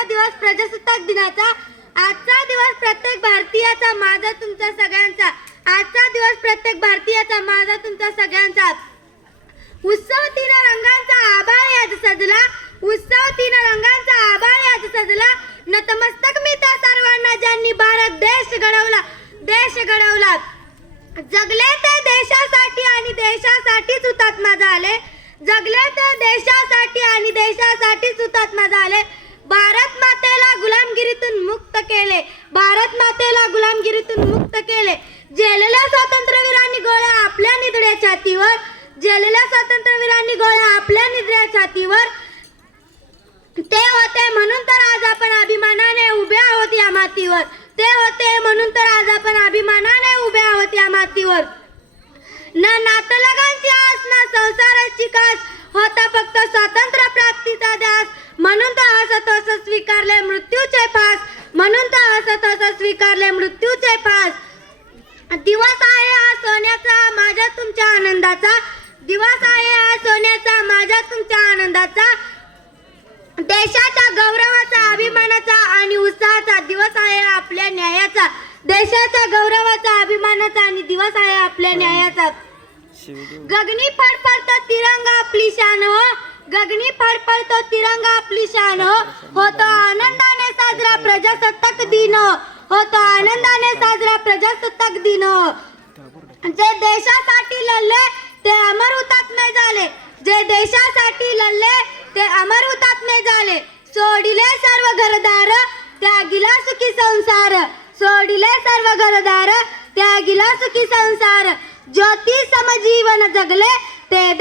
आजचा दिवस प्रजासत्ताक दिनाचा, आजचा दिवस प्रत्येक भारतीयाचा, माझा तुमचा सगळ्यांचा, आजचा दिवस प्रत्येक भारतीयाचा, माझा तुमचा सगळ्यांचा। उत्सव तीन रंगांचा आभाळ यात सजला, उत्सव तीन रंगांचा आभाळ यात सजला, नतमस्तक मी त्या सर्वांना ज्यांनी भारत देश घडवला, देश घडवला। जगले ते देशासाठी आणि देशासाठीच हुतात्मा झाले, जगले ते देशासाठी आणि देशासाठीच हुतात्मा झाले। भारत मातेला गुलामगिरीतून मुक्त केले, भारत मातेला गुलामगिरीतून मुक्त केले। जेलेल्या स्वातंत्र्यवीरांनी गोळ्या आपल्या निधड्या छातीवर, जेलेल्या स्वातंत्र्यवीरांनी गोळ्या आपल्या निधड्या छातीवर ते होते म्हणून तर आज आपण अभिमानाने उभे आहोत या मातीवर, ते होते म्हणून तर आज आपण अभिमानाने उभे आहोत या मातीवर। ना नातलगांची आस ना संसाराची कास, होता फक्त स्वातंत्र्य प्राप्तीचा ध्यास, म्हणून तर हसत हसत स्वीकारले मृत्यूचे फास, म्हणून तर हसत हसत स्वीकारले मृत्यूचे फास। दिवस आहे हा सोन्याचा माझ्या तुमच्या आनंदाचा, दिवस आहे हा सोन्याचा माझ्या तुमच्या आनंदाचा, देशाच्या गौरवाचा, अभिमानाचा आणि उत्साहाचा दिवस आहे आपल्या न्यायाचा, देशाच्या गौरवाचा, अभिमानाचा आणि दिवस आहे आपल्या न्यायाचा। गगनी फडफडतो तिरंगा आपली शान हो, गगनी फडफडतो तिरंगा आपली शान हो, होतो आनंदाने साजरा प्रजासत्ताक दिन, होतो आनंदाने साजरा प्रजासत्ताक दिन। जे देशासाठी लढले ते अमर हुतात्मे झाले, जे देशासाठी लढले ते अमर हुतात्मे झाले। सोडिले सर्व घरदार त्यागिला सुखी संसार, सोडिले सर्व घरदार त्यागिला सुखी संसार, ज्योती समजीवन जगले ते